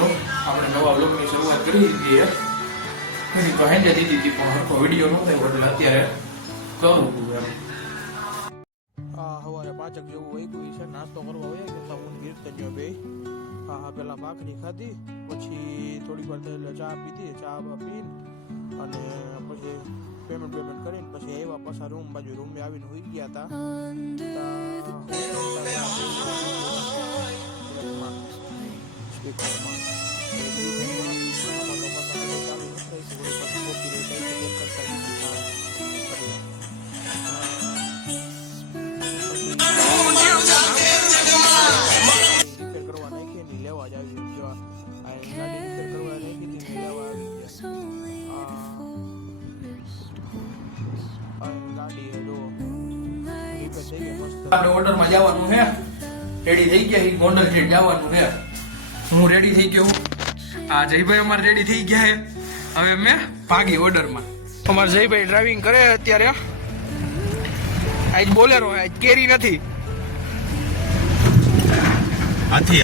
મિત્રો આપણે નવા બ્લોગની શરૂઆત કરી દીધી છે. એની તો હેન્ડે દીધી હતી પણ હરખો વિડીયો નહોતો એટલે અત્યારે કરું છું એમ. સવારે 5 જેવું વહી ગયું છે. નાસ્તો કરવા વયા ગયા હું કીર્તનીઓ બે. પેલા ભાખરી ખાધી, પછી થોડીક વાર એટલે ચા પીધી, ચા પીને અને પછી પેમેન્ટ કરીને પછી આવ્યા પાછા રૂમ બાજુ. રૂમે આવીને હોઈ ગયા હતા. આપણે ઓર્ડરમાં જવાનું છે, રેડી થઈ ગયા. ગોંડલ થી જવાનું છે. હું રેડી થઈ ગયો. આ જયભાઈ અમારે રેડી થઈ ગયા છે. હવે મેં ભાગી ઓર્ડરમાં. અમારે જયભાઈ ડ્રાઇવિંગ કરે અત્યારે. આજ બોલેરો, આજ કેરી નથી. હાથી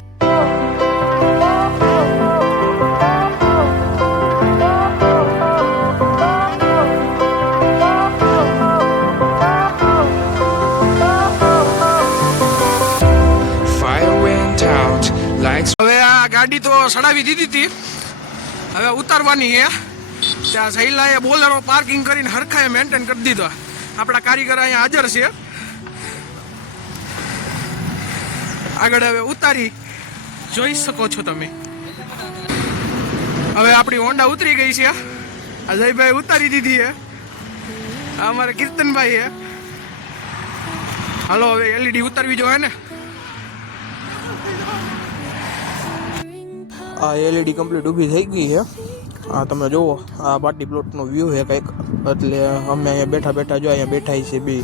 હવે આ ગાડી તો સડાવી દીધી હતી, હવે ઉતારવાની છે. ત્યાં સહેલાએ બોલેરો પાર્કિંગ કરીને હરખાએ મેન્ટેન કરી દીધો. આપણા કારીગર અહીંયા હાજર છે. આગળ હવે ઉતારી જોઈ શકો છો તમે. હવે આપણી હોન્ડા ઉતરી ગઈ છે. અજયભાઈ ઉતારી દીધી છે. આ અમારે કીર્તનભાઈ છે. હાલો હવે એલઈડી ઉતારવી જોઈએ ને. આ એલઈડી કમ્પ્લીટ ઊભી થઈ ગઈ છે. આ તમે જુઓ, આ પાર્ટી પ્લોટનો વ્યૂ છે કંઈક. એટલે અમે અહીંયા બેઠા બેઠા જો અહીંયા બેઠા છે બી.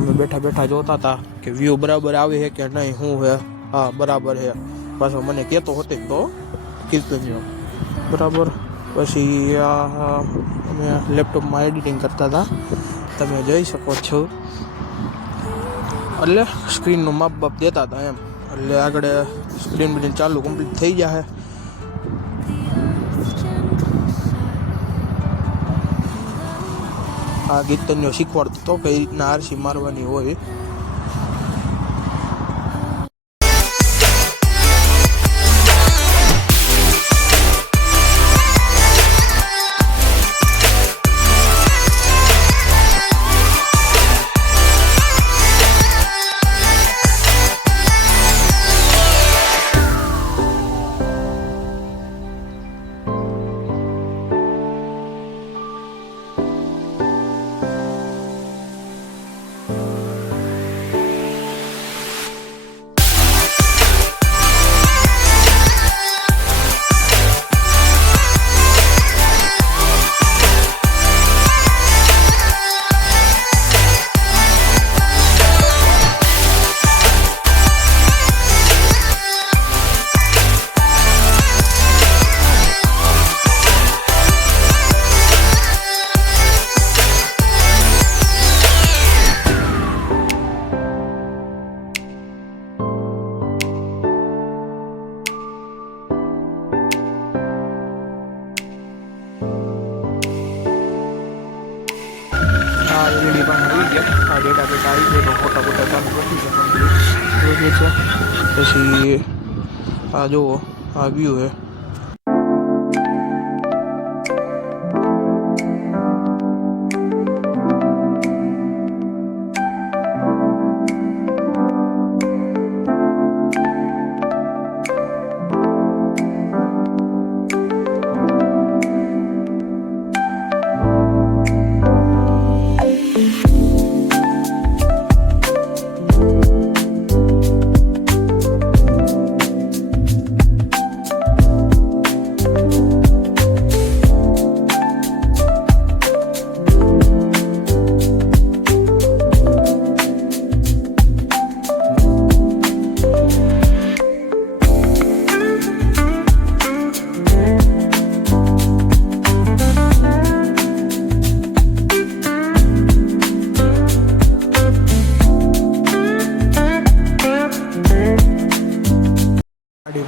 અમે બેઠા બેઠા જોતા હતા કે વ્યૂ બરાબર આવે છે કે નહીં, શું છે. હા બરાબર છે. પાછો મને કહેતો હતો તો કીર્તનીઓ બરાબર. પછી આ અમે લેપટોપમાં એડિટિંગ કરતા હતા, તમે જોઈ શકો છો. એટલે સ્ક્રીનનું માપ બાપ દેતા હતા એમ. એટલે આગળ સ્ક્રીન બિન ચાલુ કમ્પ્લીટ થઈ જાય. આ કીર્તનીઓ શીખવાડતો હતો કઈ રીતના આરસી મારવાની હોય. એલઈડી પણ આવી ગયા. આ ડેટા આવી ગયો. ફોટા ચાલુ કરી છે. પછી આ જુઓ, આ વ્યૂ છે.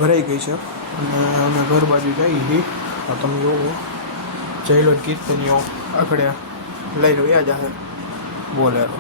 ભરાઈ ગઈ છે અને અમે ઘર બાજુ જઈએ છીએ. તમે જોવો જયલો કીર્તનીઓ આખડે લઈ લો યાદ આવે બોલેરો.